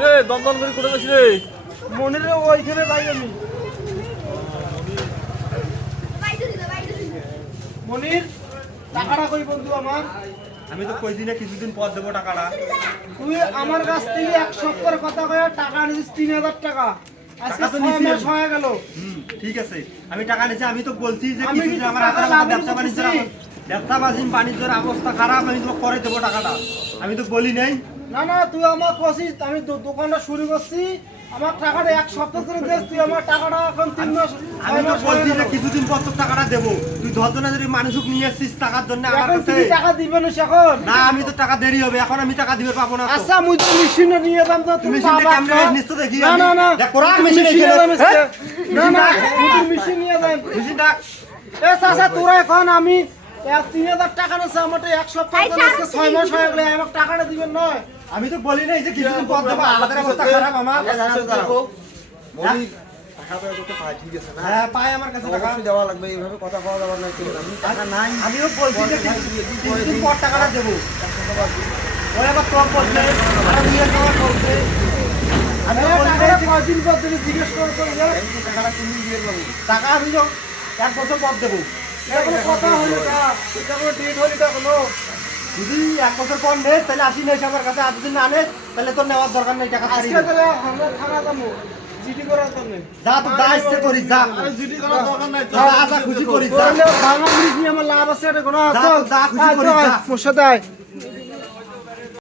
রে দন্দন করে কোথায় যাচ্ছি রে? মনির ওইখানে যাই আমি। মনির টাকাটা কই বন্ধু আমার? আমি তো কইছি না কিছুদিন পর দেবো টাকাটা। তুই আমার কাছ থেকে এক সপ্তাহের কথা কয়ে টাকা নিছিস 3000 টাকা। আজকে টাকা তো 6 নিছি। মাস হয়ে গেল। ঠিক আছে, আমি টাকা নিছি। আমি তো বলছি যে আমি কিছুদিন কিন্তু আমার টাকা হাতে লাভ ব্যবসা করতেছি। বাণিজ্যের অবস্থা খারাপ, আমি তোমাকে করে দেবো টাকাটা। আমি তো বলি নাই। না না তুই আমার কছিস আমি দোকানটা শুরু করছি আমার টাকাটা এক সপ্তাহ করে দেস তুই আমার টাকাটা এখন 3 মাস আমি 6 তো মাস হয়ে বলছি গেল। যে কিছুদিন পর তোর টাকাটা দেবো। তুই 10 জনের যদি মানুষক নিয়ে আসছিস টাকার জন্য আমার এখন কাছে। তুই টাকা দিবে না এখন? না, আমি তো টাকা দেরি হবে, এখন আমি টাকা দিতে পাবো না তো। আচ্ছা মুই তো মেশিনে নিয়ে যাম তো তুমি মেশিনটা বাবা কেমনে খা। নিশ্চয় দেখি না আমি। না না দেখ, ওরা তুই মেশিন মেশিনে এখানে। যাম আজকে। হ্যাঁ? না না মেশিনটা- তুই মেশিন নিয়ে যাম। মেশিনটা এ চাচা তোরা এখন আমি 3000 টাকা নিছে আমারটা এক সপ্তাহ ধরে আজকে 6 মাস হয়ে গেল আমাকে টাকাটা দিবেন নয়? আমি তো বলি নাই যে কিছুদিন পর দেবো, আমাদের অবস্থা খারাপ আমার। মনি টাকা পয়সা তো পাই, ঠিক আছে না? হ্যাঁ, পাই আমার কাছে টাকা। অবশ্যই দেওয়া লাগবে, এইভাবে কথা কওয়া যাবে না। কিন্তু আমি টাকা নাই। আমিও বলছি যে কিছুদিন পর টাকাটা দেবো। ওই আবার তোর বলছে, আরো নিয়ে যাওয়ার বলছে। আমি এ বলি নাই টাকাটা যে কয়দিন পর দিবি জিজ্ঞেস করে তো যা। এই যে টাকাটা তুমি দিয়ে দেবো। টাকা আমি তো 1 বছর পর দেবো। এটা কোনো কথা হলো না এটা কোনো ডেট হলো না কোনো। যদি 1 বছর পর নেস তাহলে আসি নেস আমার কাছে, আর যদি না নেস তাহলে তোর নেওয়ার দরকার নেই, টাকা ছাড়িয়ে আজকে দে। তাহলে আমরা থানা যাবো জিডি করার জন্য। যা তো যা ইচ্ছে করিস, যা। জিডি করার দরকার নাই তো। যা যা খুশি করিস, যা। বাংলা ব্রিজ নিয়ে আমার লাভ আছে এটা কোনো যা তো, যা খুশি করিস, যা। মোর সাথে আয়।